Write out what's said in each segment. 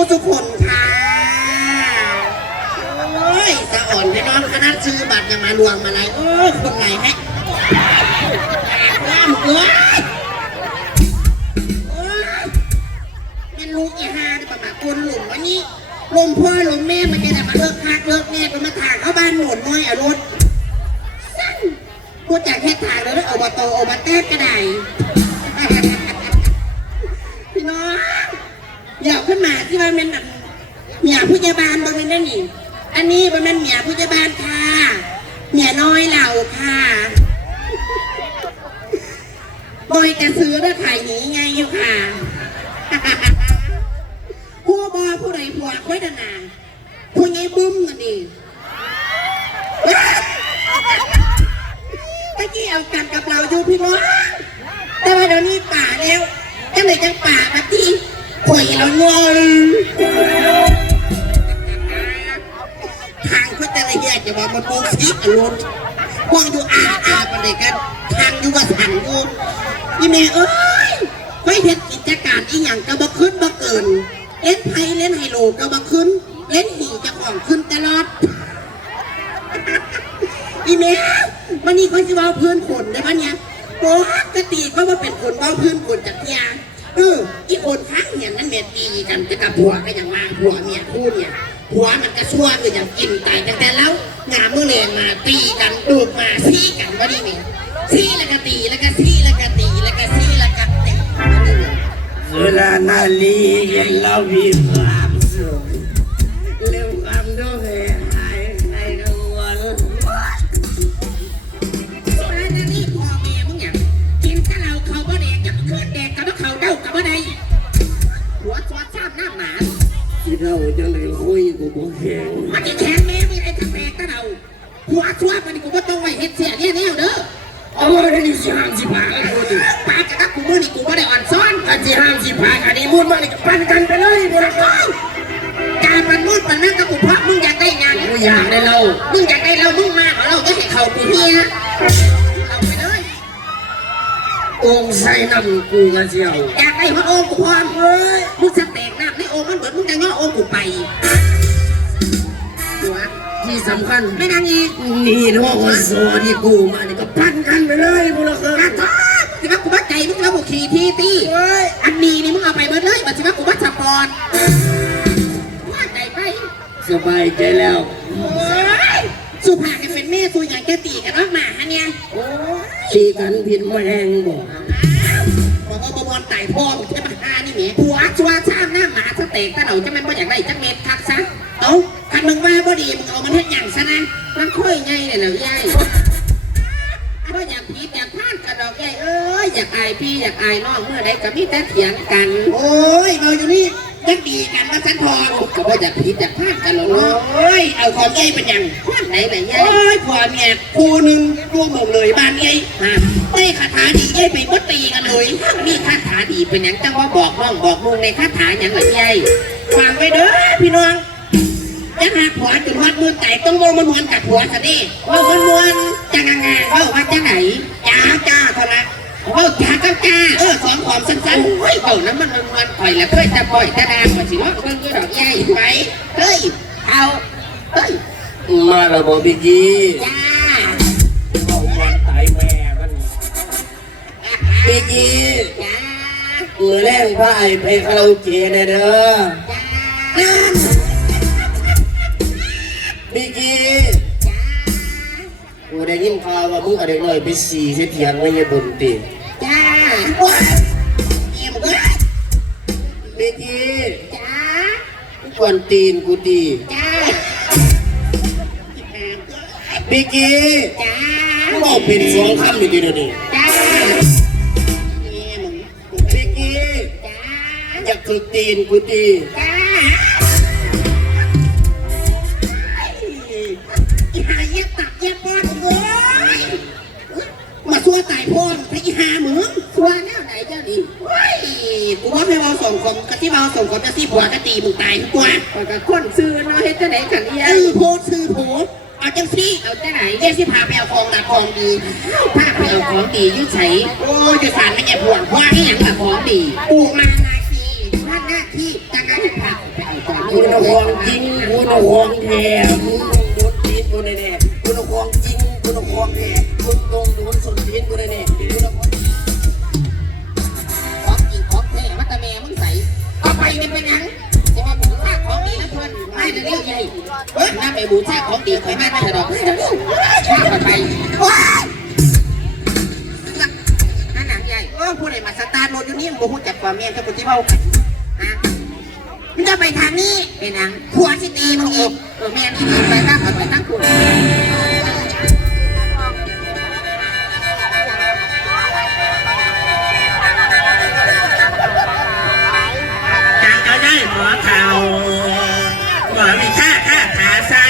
ผู้ทุกคนค่ะโอ้ยสะอ่อนพี่น้องคณะซื้อบัตรยังมาลวงมาอะไรโอ้ยคนไหนฮะแตกแล้มเอ้ยโอ้ยเป็นลูกอีห้าที่ประมาคนหลุมวันนี้ลมพ่อลมแม่มันจะได้มาเลิกคักเลิกแน่ไปมาถายเข้าบ้านหนุนน้อยอะรถพูดจากแค่ทางแล้วเอามาโตเอามาแต้ก็ได้ อย่าขึ้นมาที่มันเป็นแบบเมียผู้ใหญ่บ้านบนนั้นนี่ อันนี้มันเป็นเมียผู้ใหญ่บ้านค่ะเมียน้อยเราค่ะบอยจะซื้อแล้วขายหนีไงอยู่ค่ะผู้บอผู้ใดผัวค่อยนาผู้ใหญ่บุ้มกันดิตะกี้เอากันกับเราอยู่พี่น้องแต่ว่าเดี๋ยวนี้ป่าแล้วจังเลยจังป่าแบบที่ ข่อยเรางอทางพุทธระยะจะมามันโมคิดอารมณ์พวงอยู่อาอาปันเด็กันทางอยู่ว่าสันงูนี่แม่เอ้ยไว้เห็นกิจการอีหยังก็บ่ขึ้นบ่เกินเล่นไพ่เล่นไฮโลก็บ่ขึ้น เล่นหีจะของขึ้นตลอดอีเมลวันนี้เขาจะว้าเพื่อนคนได้ปะเนี่ยโปกติเขาว่าเป็นคนว้าเพื่อนคนจากยา เอออีคนข้างเนี่ยนั่นเมียตีกันจะกับผัวก็อย่างว่าผัวเมียคู่เนี่ยผัวมันก็ชั่วคืออย่างกินตายแต่แต่แล้วงานเมื่อเรียนมาตีกันดูดมาซี่กันว่าดีไหมซี่แล้วก็ตีแล้วก็ซี่แล้วก็ตีแล้วก็ซี่แล้วก็ตีว่าดีไหมสุรานาลียังเรามีควา เราจะได้คุยกูบ่แข็งมันจะแข็งแม่มีอะไรทำแตกกันเอาหัวชัวมันนี่กูก็ต้องไว้เฮ็ดเสียเนี่ยแนวเด้อเอาไว้ให้ดิฉันสิพากันพูดดิปากกับกูมือนี่กูไม่ได้อ่อนซ้อนกันสิห้ามสิพากันนี่มุ่นมานี่ก็ปั่นกันไปเลยบุรักการมันมืดมันนั่งกับกูเพราะมึงอยากได้งานกูอยากได้เรามึงอยากได้เรามึงมากกว่าเราจะให้เขากูเฮียเอาไปเลยองค์ใส่น้ำกูกันเชียวอยากได้พระองค์กูพร้อมเฮ้ยมึงสแตก จะย่อโอ่งกูไปหัวที่สำคัญไม่นางอีกนี่โลกโซที่กูมานี่ก็ปั่นกันไปเลยบุรักกระท้อสิว่ากูว่าใจมึงแล้วกูขี่ทีตีเฮ้ยอันนี้นี่มึงเอาไปเบิดเลยบัดสิว่ากูว่าสปอนว่าใจไปสบายใจแล้วสุภากันเป็นแม่ตัวอย่างแกตีกันออกมาฮะเนี่ยขี่กันผิดแมงบอกบอกว่าบวรไต่พ่อมึงใช่ปะฮานี่แหมผัวชัวชามหน้าหมาส เต็กตะเหนาจะมันบ่อยากได้จักเม็ดทักซะเอ้าคันมึงว่าบ่ดีมึงเอามันเฮ็ดหยังซะนะมันค่อยไงเนี่ยเหรอยายบ่อยากพีอยากพลาดกระดอกยายเอ้ยอยากอายพี่อยากอายน้องเมื่อใดก็มีแต่เถียงกัน โอ้ยเราอยู่นี่ ยังดีกันมาสันทองก็บ่อยากพีอยากพลาดกันหรอกเนาะเอ้ยเอาความใหญ่เป็นหยังความไหนไหนยายเฮ้ยผัวเมียกูหนึ่งร่วมหมดเลยบ้านใหญ่ฮะไม่คาถาดียายไปบ่ตีกันเลยมีคาถาดีเป็นหยังจังว่าบอกน้องบอกลุงในคาถาหยังล่ะยายฟังไว้เด้อพี่น้องจะหาผัวจนวัดมือไต่ต้องมองมันมวนกับผัวซะนี่ว่ามันมวนจังงาว่าว่าจังไหนจ้าจ้าเท่านั้น ว่าจ้าจ้าจ้าเออสองความสั้นๆโอ้ยเบานั้นมันมันมันปล่อยละเคยจะปล่อยจะดาว่าสิว่าเบิ่งก็ดอกใหญ่ไปเฮ้ยเอาเฮ้ยมาระบบพี่กี้จ้าเอาวันตายแม่มันพี่กี้จ้ามือแรงพาไอ้ไปคาราโอเกะนะเด้อจ้า ได้ยินข่าวว่ามึงเอาเด็กน้อยไปสีเสียเถียงไว้ยังบนตีจ้าโอ้ยเยี่ยมเลยพี่กี้จ้ามึงกวนตีนกูดีจ้าพี่กี้จ้ามึงบอกเป็นสองคำอยู่ดีเดี๋ยวนี้จ้าพี่กี้จ้าอยากถึกตีนกูดีจ้า อีหาเย็บตับเย็บปอดเว้ยมาซัวตายพ่อมถ้าอีหหามึงตัวแนวไหนเจ้าดิเฮ้ยกูว่าไม่เอาส่งผมกะที่มาเอาส่งผมจะซีผัวกะตีมึงตายกว่าข้อยก็คนซื้อเนาะเฮ็ดจังได๋กันอีหเอยังอโพสต์ซื้อโพสต์เอาจังซี่เอาจังไหนเรียกสิพาไปเอาของหนักของดีพาไปเอาของดีอยุ่ใส่โอ้ยจะสารไม่แย่ห่วงว่าให้หยังกับของดีปลูกมาหน้าที่มาหน้าที่จากการที่พาไปเอาของดีคุณเอาของจริงคุณเอาของแท้คุณต้องโดนตีนคุณแน่ๆคุณเอาของจริงคุณเอาของแท้ คุณต้องโดนส้นตีนคุณแน่ๆคุณเอาของของจริงของแท้มาตะแม่มึงใส่เอาไปเป็นเป็นหยังจะมาบูชาของดีนะเพื่อนไม่เดี๋ยวนี้ยัยเฮ้ยน่าไปบูชาของดีข่อยมาไม่ถดอดี๋ยวนี้ข้ามไปว้ายนั่นหนังใหญ่เออผู้ใดมาสตาร์ทรถอยู่นี่มึงพูดจักความเมียกับคนที่เบ้ากันฮะมึงจะไปทางนี้เป็นหนังผัวสิตีมึงอีกเออแม่นที่ไปตั้งเอาไปตั้งคุณ หมอมีค่าค่าขาใส่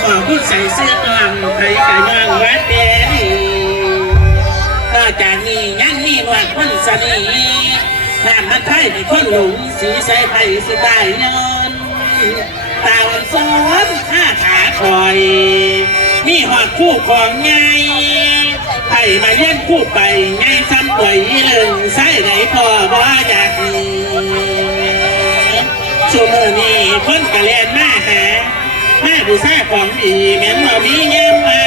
หมอผู้ใส่เสื้อกลางใครกะย่างวัดเดนีนอกจากนี้ยังมีหนวดคนสนีน้ำมันไทยมีคนหลงสีใสไผ่สบายยนตาวันซ้อนข้าขาคอยมีหอดคู่ของไงไผ่มาเลี้ยนคู่ไปไงซ้ำป่วยเรื่องใส่ไหนพอบ่อยากมี ชั่วโมงนี้คนกะแลนมาหามาดูซ่าของดีแม่นเรามีเงี้ยมา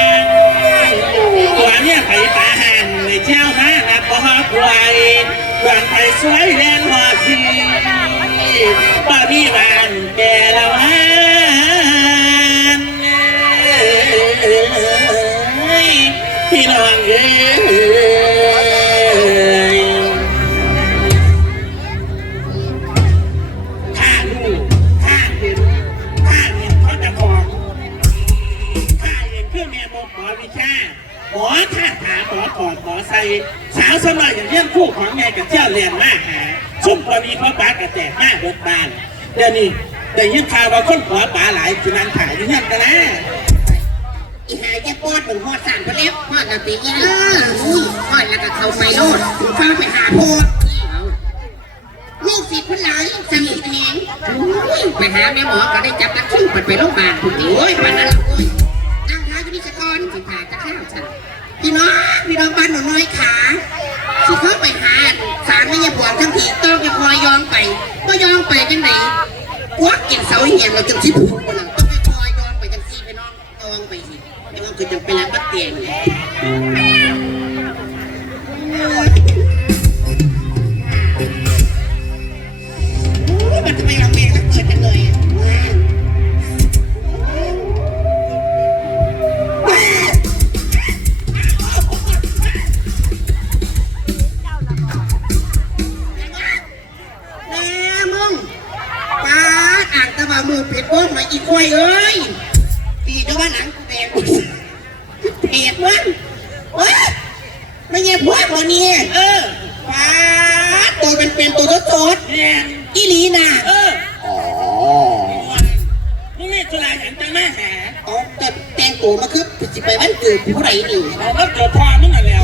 ตัวเนี่ยไผ่ตาหันในเจ้ามานับบ่ฮอบไหวหวานไปสวยแลนหอดทีบ่มีหวานแก่ละวฮะ คู่ของแม่กับเจ้าเรียนมาหาชุ่มพอมีพ่อป้ากระแตกมาบิดบานเดี๋ยวนี้ได้ยินข่าวว่าคนหัวป่าหลายคือนั้นถ่ายยู่นั่นกันนะอีหายแกปอดหมือนหอดสารไปแล้วหอดแล้วตีย่าอุ้ยหอดแล้วก็เข้าไปโลดเข้าไปหาโพดลูกศิษย์คนหลายสนิทแหงอุ้ยไปหาแม่หมอก็ได้จับนักชื่อไปโรงพยาบาลถูกโอ้ยปานนั้นโอ้ยนั่งท้ายอยู่นี่สะกอนสิพาจะข้าวฉันพี่น้องพี่น้องบ้านหนูน้อยขา สิเข้าไปหาสารไม่ยาบวกทั้งทีต้องจะคอยยอมไปก็ยอมไปจังไหนกวักกินเสาเหียนเราจนสิบหัวคนหลังต้องไปคอยยอมไปจังซี่ไปน้องยอมไปสิยอมคือจะไปแล้างบัดเตียง แต่งตัวมาคือสิไปวันเกิดผู้ใดนี่เอาก็เกิดพอมึงน่ะแล้ว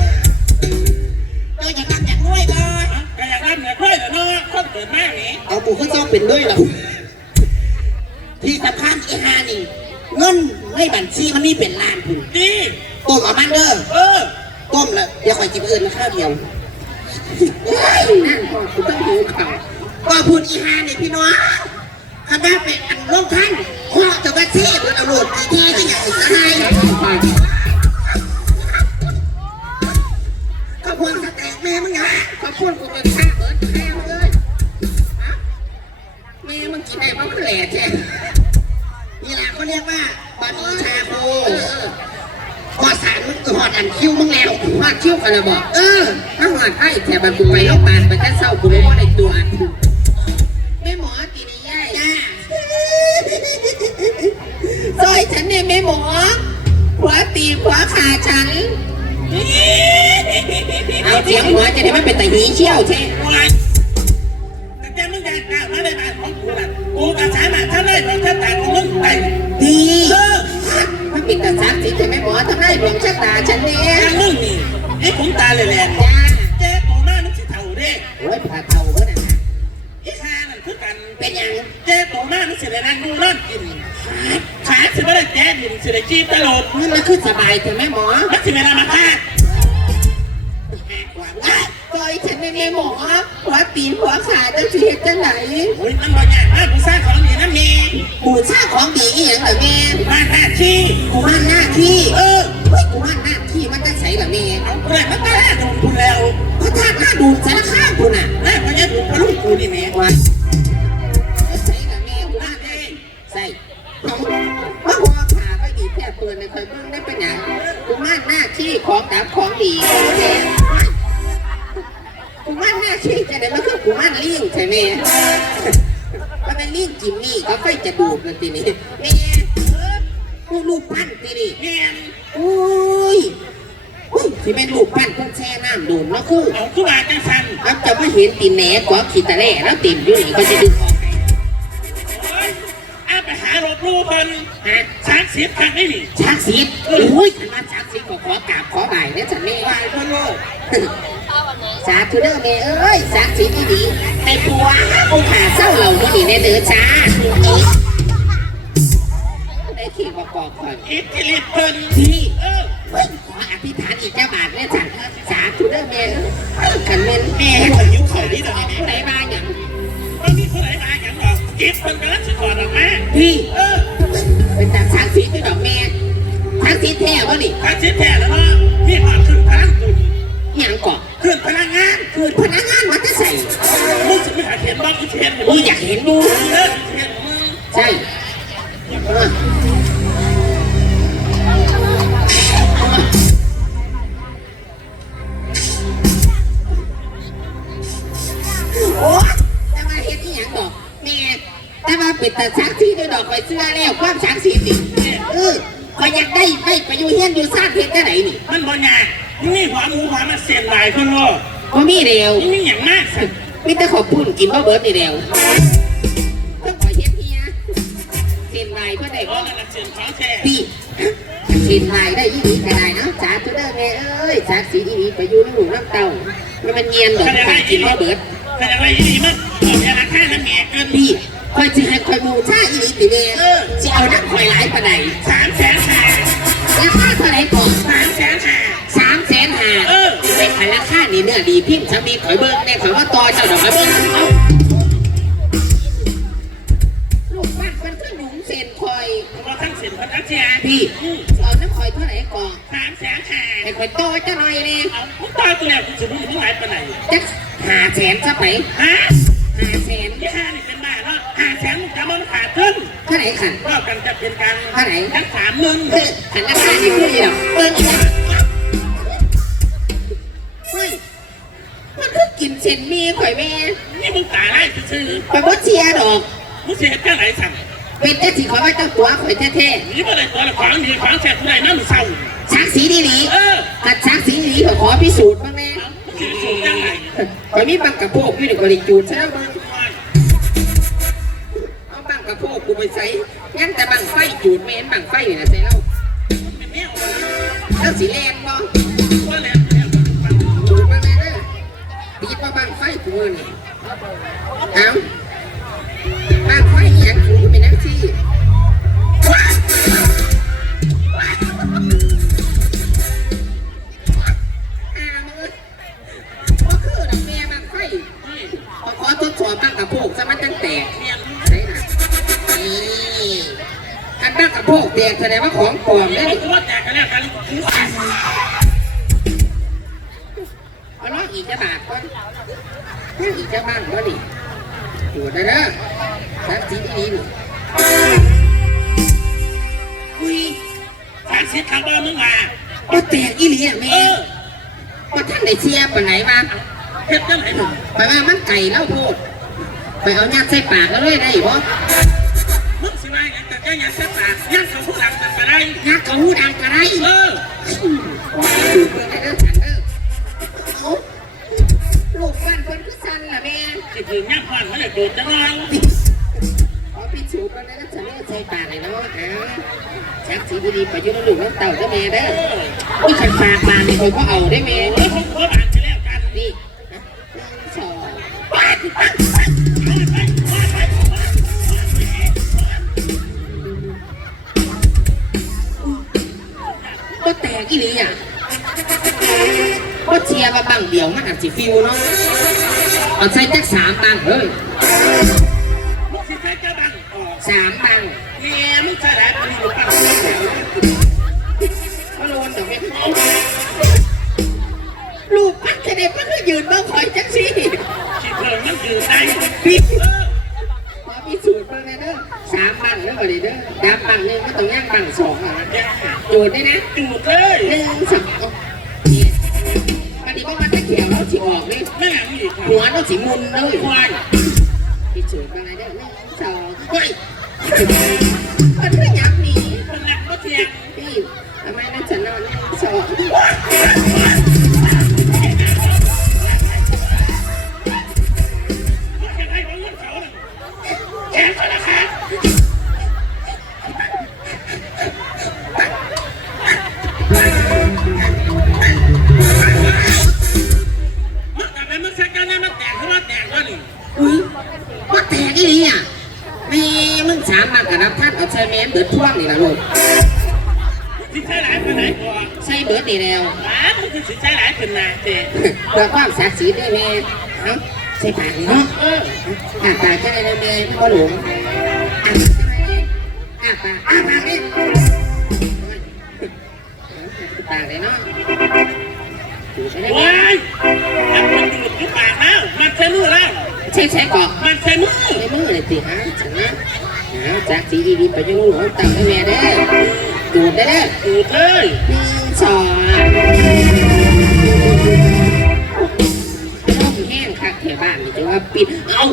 เจ้าอยากทำอยากรวยบ่ก็อยากรับเหนือค่อยแต่เนาะคนเกิดมากนี่เอาปู่ขึ้นเจ้าเป็นด้วยเหรอที่สำคัญอีหานี่ เงินในบัญชีมันมีเป็นล้านพุ่นดีต้มเอามันเด้อเออต้มแล้วเดี๋ยวคอยจิบเอิญมาข้าวเดียวเฮ้ยนั่งก่อนกูต้องหิวข่าวก็พูดอีหานี่พี่น้อง คณะเป็นอันลงท่านข้อจะมาเทียบเอาโหลดทีที่อย่างอื่นก็ได้ขอบคุณสแตกแม่มึงฮะขอบคุณกูเป็นข้าเบิร์ดแม่มึงเลยแม่มึงกินได้เพราะมันแหล่แท้นี่แหละเขาเรียกว่าบะหมี่ชาโคพอสารมึงหอดอันคิ้วมึงแล้วหอดคิ้วกันเลยบอกเออถ้าหอดไอ้แต่บันกูไปโรงพยาบาลไปแค่เศร้ากูรู้ว่าในตัวอัน เนี่ยแม่หมอหัวตีหัวขาฉัน เอาเสียงหัวจะได้ไม่เป็นแต่หีเชี่ยวใช่โอ้ยแต่แกมึงอยากกล่าวมาในบ้านของกูน่ะกูก็สามารถทำได้เพราะถ้าตาของมึงไปดีเออมันเป็นแต่สามสิแต่แม่หมอทำได้ดวงชะตาฉันเนี่ย ทางมึงนี่ไอ้ผมตาเลยแหละ สิได้จีบตลอดนี่มันคือสบายใช่ไหมหมอมันสิเวลามาฆ่าปล่อยฉันในหมอหัวตีนหัวขาจะเสียจะไหนโอ้ยมันบ่ยากมากกูสร้างของดีนะมีบูชาของดีอีหยังเหรอแม่มาหน้าที่กูมั่นหน้าที่เออเฮ้ยกูมั่นหน้าที่มันจะใส่เหรอแม่เอากูเลยมันก็ได้ดูกูแล้วพระธาตุหน้าดูสารข้ามกูน่ะแม่พอจะดูพลุกูนี่แม่วั ของดับของดีแม่กูมั่นหน้าที่จะได้มาคือกูมั่นลิงใช่ไหมถ้าเป็นลิงจิมมี่ก็ไฟจะดูดกันทีนี้แม่กูรูปปั้นทีนี้แม่นอุ้ยอุ้ยที่เป็นรูปปั้นต้องแช่น้ำดูดเนาะคือเอากูว่าจังสันครับจะไม่เห็นตีนแหนกว่าขีดตะแล่แล้วตีนอยู่นี่ก็จะดึงอ สามสิบครั้งนี่นี่ชักสีโอ้ยขันมาชักสีก็ขอกราบขอบ่ายเนี่ยฉันแม่วายเพิ่นโลกสาธุเด้อแม่เอ้ยชักสีดีดีในปัวกูขาเศร้าเหล่านี้ในเด้อจ้าได้ขี่มาปอกก่อนอิทธิฤทธิ์เพิ่นที่เออเฮ้ยขออภิธานอีกเจ้าบาทเนี่ยฉันสาธุเด้อแม่เอ้ยขันเม่นแม่ให้คนยิ้วเขาดีตรงนี้ผู้ใดมาอย่างมันมีผู้ใดมา อย่างหรอกจิ๊บเพิ่นกำลังสิถอดออกมาพี่เออเป็นจากช้างสีที่ดอกแม่ช้างสีแท้วะนี่ถ้าสิบแท้แล้วเนาะมีความขึ้นพลังตุนหยังก่อนขึ้นพลังงานคือพนักงานมันจะใส่มึงสิไม่หาเห็นบ้างกูเห็นมึงกูอยากเห็นดูเออเห็นมึงใช่ นเพชรได้ไหนนี่มันบ่ยากมึงมีหัวหมูหัวมาเสียนลายเพิ่นโลกก็มีเร็วมึงมีอย่างมากสักมิแต่ขอบปุ่นกินว่าเบิร์ดนี่เร็วเพิ่งขอเฮ็ดเฮียเส้นลายเพื่อได้เพราะมันเสียนของแท้พี่เส้นลายได้ยี่หลีก็ได้เนาะสาธุเด้อแม่เอ้ยสาสีอีหลีไปอยู่ในหมู่น้ำเต่ามันมันเงียนดอกฝากกินว่าเบิร์ดขนาดไรดีมั้งเอาอย่างราคาน้ำแง่เกินพี่คอยจะให้คอยมูชาอีหลีติเม่เออจะเอานักคอยหลายปานใดสามแสนห้า ราคาเท่าไหร่ก่อนสามแสนห้าสามแสนห้าเออเป็นขายราคานี่เนื้อดีพิมพ์สามีคอยเบิ้งแน่คอยว่าต่อเจ้าดอกมาเบิ้งเอาลูกบ้านมันก็หนุ่มเส้นคอยเพราะว่าทั้งเสียนพันธุ์เสียพี่เอาน้ำคอยเท่าไหร่ก่อนสามแสนห้าให้คอยโตเจ้าหน่อยนี่เอามึงต่อตัวแล้วกูจะรู้มึงหลายปานไหนจักหาแสนซะไปฮะหาแสนที่ห้านี่เป็นบ้าเนาะห้าแสนมึงจะมันขาดขึ้นเท่าไหร่ขันก็กันจะเป็นการเท่าไหร่ทั้งสามหมื่นเออขันราคาดีขึ้นอีกหรอกเบิ้งอีกแล้วเฮ้ยมันคือกินเส้นหมีข่อยแม่นี่มึงตายไล่ซื้อไปบ่เชียร์ดอกมึงเสียแค่ไหนสั่งเป็นแต่สิขอว่าเจ้าตัวข่อยแท้นี่มาได้ตัวละขวางดีขวางแสบผู้ใดนั่นเศร้าๆช้างสีดีหลีเออกัดช้างสีดีหลีขอขอพิสูจน์บ้างแน่มึงเสียสูงยังไงข่อยมีบังกระโพกอยู่ในกระดิจูดใช่ไหม ใส่งั้นแต่บังไฟจูดไม่เห็นบังไฟอยู่นะใส่แล้วเป็นเนี่ยแล้วสีแลนบ่ว่าแล้วแล้วจูดมางแน่เด้อดีกว่าบังไฟกูนี่เอ้าบังไฟอย่างกูเป็นนักที่ อันบ้างกับพวกแตกแสดงว่าของปลอมเลยกูว่าแจกกันแล้วกันเอาน้องอีกจะบาทก่อนน้องอีกจะบ้างก็นี่ตรวจได้เด้อสักสีดีๆนี่อุ้ยสารสิทธิ์ทางบ้านมึงมาว่าแตกอีหลีอะแม่อว่าท่านได้เชียร์ปนไหนมาเฮ็ดยังไงมึงไปว่ามันไก่แล้วพูดไปเอายัดใส่ปากแล้วเลยได้บ่ อย่างแต่แกยังเสียปากยังเขาผู้หลังกันก็ได้ยัดเขาหูดังกระไรเออดูเพื่อนได้เด้อฉันเด้อเอาลูกบ้านเพิ่นคือสั่นล่ะแม่จะถึงยักษ์มันมันจะโดดจังเลยขอพิสูจน์ก่อนนะฉันเด้อใส่ปากเลยเนาะอ่าชักสีดีๆไปอยุ่งลูกน้ำเต่าเด้แม่เด้ออุ้ยขันปากปานนี่คอยก็เอาได้แม่เออผมขอบานไปแล้วกันนี่หนึ่งสอง อีหลีอะก็เชียร์มาบังเดียวมันอาจสิฟิวเนาะเอาใส่จักสามบังเฮ้ยมึงสิใช้จะบังออกสามบังเฮียมึงใช่แล้วมึงอยู่ปังก็โลนเดี๋ยวไม่เอาลูกพักแค่เด็กมันก็ยืนบ้างคอยจังสิคิดเพิ่มมันคือได้ สามบังแล้วก็ดีเด้อดับบังหนึ่งก็ต้องย่างบังสองอะอย่าจูดได้นะจูดเลยหนึ่งสองวันนี้พวกมันตะเขียวเราสิออกเลยแม่งอีกหัวเราสิมุนเลยควายพี่สูตรบ้างนะเด้อหนึ่งสองเฮ้ยมันก็ยับหนีมันหนักก็เทียงพี่ทำไมน่าจะนอนหนึ่งสอง กับนับท่านเอาใช้แม่เบิดท่วงนี่ละลูกที่ใช้หลายไปไหนก่อนใช้เบิดนี่แล้วร้านมันคือสิใช้หลายขึ้นมาเจ๊เพื่อความศักดิ์ศรีด้วยแม่เอ้าใส่ปากนี่เนาะเอออะปากแค่ไหนนะแม่ก็หลงอะอะปากอะปากนี่ปากเลยเนาะดูไปได้ไหมว้ายมันเป็นดูดยุบปากแล้วมันใช้มือแล้วใช่ใช่ก่อนมันใช้มือในมือเลยสิฮะฉันนะ เอาจากสีดีๆไปยังหลวงต่างให้แม่ได้ดูดได้เด้อดูดเลยสองต้องแห้งคักแถวบ้านนี่จะว่าปิดเอา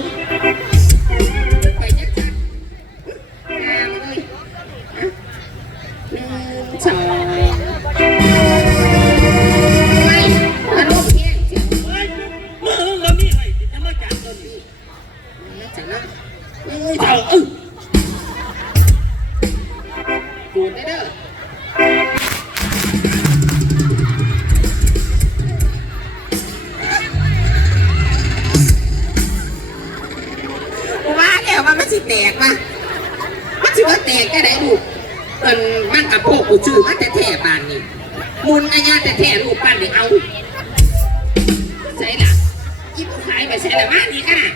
มันมันกับพวกกูชื่อมันแต่แท้ๆปานนี่มุนอาญาแต่แท้ๆลูกปานนี่เอาใส่ละยี่ผู้ขายไปใส่ละมาดีกันนะ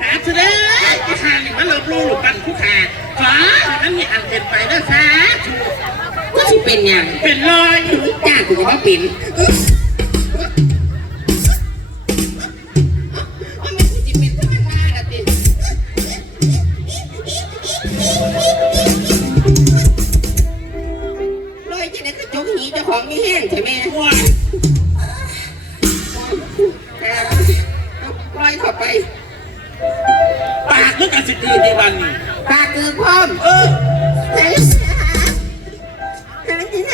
หาเถอะเด้อผู้ชายนี่มันหลบลูหลบปันผู้ขาขอมันมีอันเป็นไปเด้อสาธุก็สิเป็นอย่างเป็นรอยจ้ากูจะว่าเป็น มว้ายปล่อยเข้าไป ปากมึงกันสิกืนในวันนี้ปากเกินพร้อมเออเฮ้ยเฮ้ยที่ไหน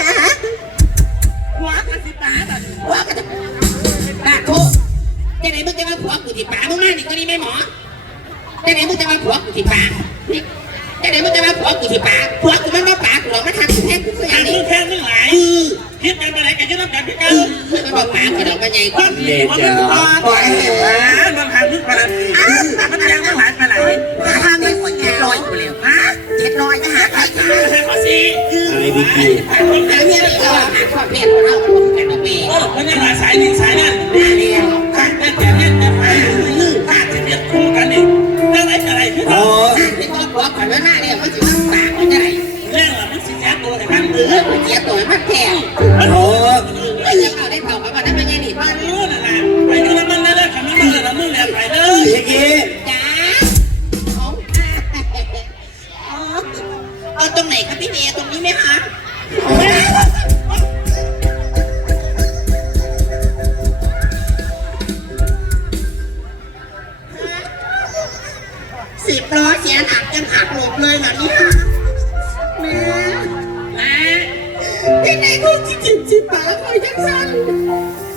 หัวกันสิตาแบบนี้ว่ากันจะปากโคจะไหนมึงจะมาผัวกูที่ปากมึงมานี่ก็นี่ไม่หมอจะไหนมึงจะมาผัวกูที่ปากนี่ จะไหนมึงจะมาผัวกูที่ปากผัวกูมันมาปากกูหรอกมันทำกูแท้กูคือออัย่านงมึนี้งแค่นึงหลายอือคิดกันไปไหนกันจะต้องกันไปกัอืนอมันบอกปากกูหรอกมันใหญ่กคว่านดีมันเป็นรอยปล่อยมันทางนึกไปแล้วมันยังไม่หลายไปไหนทางมันเจ็ดร้อยกูเลยฮะเจ็ดร้อยจะหาใครทำให้มาสิแต่เนี่ยเราหาความเปลี่ยนของเราคนกันเอาเองเออมันยังหลายสายนี่สาย สิบล้อเสียหนักจนหักหลบเลยเหรอเนี่ยแม่นะที่ไหนกูจิจิบจิบป๋าคอยจังสั้น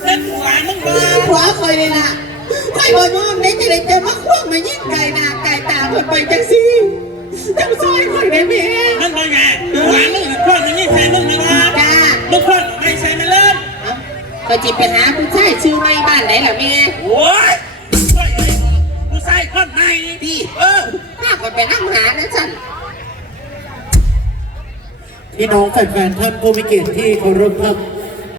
เล่นหัวมึงเลหัวคอยเลยนะคอยบนว่าไม่จะได้เจอมาควงมายิ่งไก่หนาไก่ตาคนไปจังสิจังซอยคอยได้แม่มันเป็นไงหัวมึงพ่อมึงนี่ใช่มึงนะจ้าลูกพ่อไม่ใช่มันเลยก็จิบไปหาผู้ชายชื่อไม่บ้านไหนล่ะแม่โอ้ย ชายคนใหม่พี่เออข้าคนไปนั่งหานะฉันพี่น้องแฟนๆท่านผู้มีเกียรติที่เคารพครับ